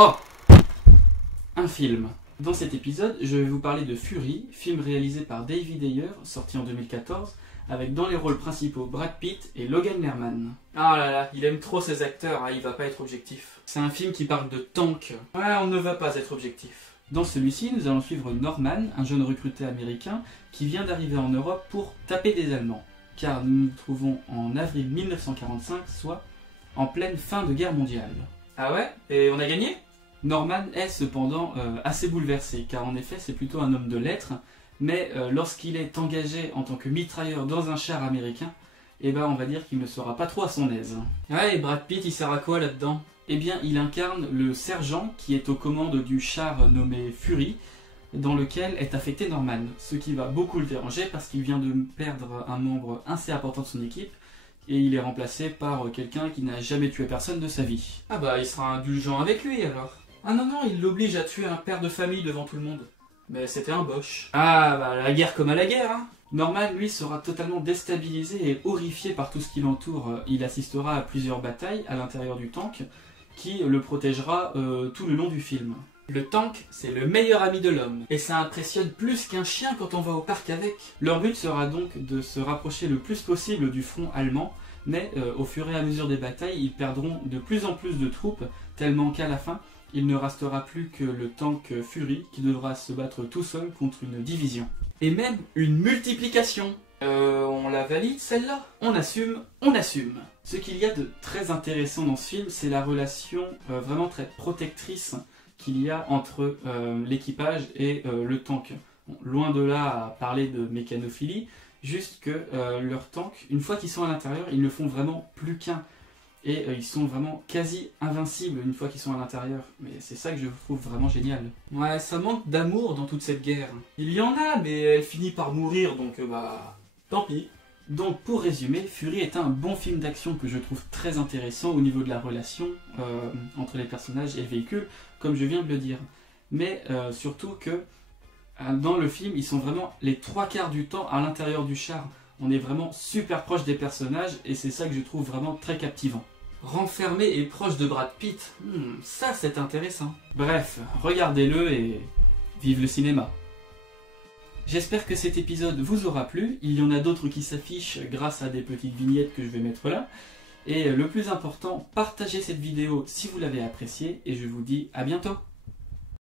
Oh! Un film. Dans cet épisode, je vais vous parler de Fury, film réalisé par David Ayer, sorti en 2014, avec dans les rôles principaux Brad Pitt et Logan Lerman. Ah là là, il aime trop ses acteurs, hein, il va pas être objectif. C'est un film qui parle de tank. Ouais, on ne va pas être objectif. Dans celui-ci, nous allons suivre Norman, un jeune recruté américain qui vient d'arriver en Europe pour taper des Allemands. Car nous nous trouvons en avril 1945, soit en pleine fin de guerre mondiale. Ah ouais? Et on a gagné? Norman est cependant assez bouleversé, car en effet c'est plutôt un homme de lettres, mais lorsqu'il est engagé en tant que mitrailleur dans un char américain, eh ben on va dire qu'il ne sera pas trop à son aise. Ouais, et Brad Pitt il sert à quoi là-dedans? Eh bien il incarne le sergent qui est aux commandes du char nommé Fury, dans lequel est affecté Norman, ce qui va beaucoup le déranger parce qu'il vient de perdre un membre assez important de son équipe, et il est remplacé par quelqu'un qui n'a jamais tué personne de sa vie. Ah bah il sera indulgent avec lui alors. Ah non non, il l'oblige à tuer un père de famille devant tout le monde. Mais c'était un boche. Ah bah la guerre comme à la guerre hein. Norman lui sera totalement déstabilisé et horrifié par tout ce qui l'entoure. Il assistera à plusieurs batailles à l'intérieur du tank qui le protégera tout le long du film. Le tank, c'est le meilleur ami de l'homme, et ça impressionne plus qu'un chien quand on va au parc avec. Leur but sera donc de se rapprocher le plus possible du front allemand, mais au fur et à mesure des batailles, ils perdront de plus en plus de troupes, tellement qu'à la fin, il ne restera plus que le tank Fury qui devra se battre tout seul contre une division. Et même une multiplication. On la valide celle-là? On assume, on assume. Ce qu'il y a de très intéressant dans ce film, c'est la relation vraiment très protectrice qu'il y a entre l'équipage et le tank. Bon, loin de là à parler de mécanophilie, juste que leur tank, une fois qu'ils sont à l'intérieur, ils ne font vraiment plus qu'un. Et ils sont vraiment quasi invincibles une fois qu'ils sont à l'intérieur. Mais c'est ça que je trouve vraiment génial. Ouais, ça manque d'amour dans toute cette guerre. Il y en a, mais elle finit par mourir, donc bah... tant pis. Donc pour résumer, Fury est un bon film d'action que je trouve très intéressant au niveau de la relation entre les personnages et le véhicule, comme je viens de le dire. Mais surtout que dans le film, ils sont vraiment les 3/4 du temps à l'intérieur du char. On est vraiment super proche des personnages et c'est ça que je trouve vraiment très captivant. Renfermé et proche de Brad Pitt, ça c'est intéressant. Bref, regardez-le et vive le cinéma. J'espère que cet épisode vous aura plu, il y en a d'autres qui s'affichent grâce à des petites vignettes que je vais mettre là. Et le plus important, partagez cette vidéo si vous l'avez appréciée et je vous dis à bientôt.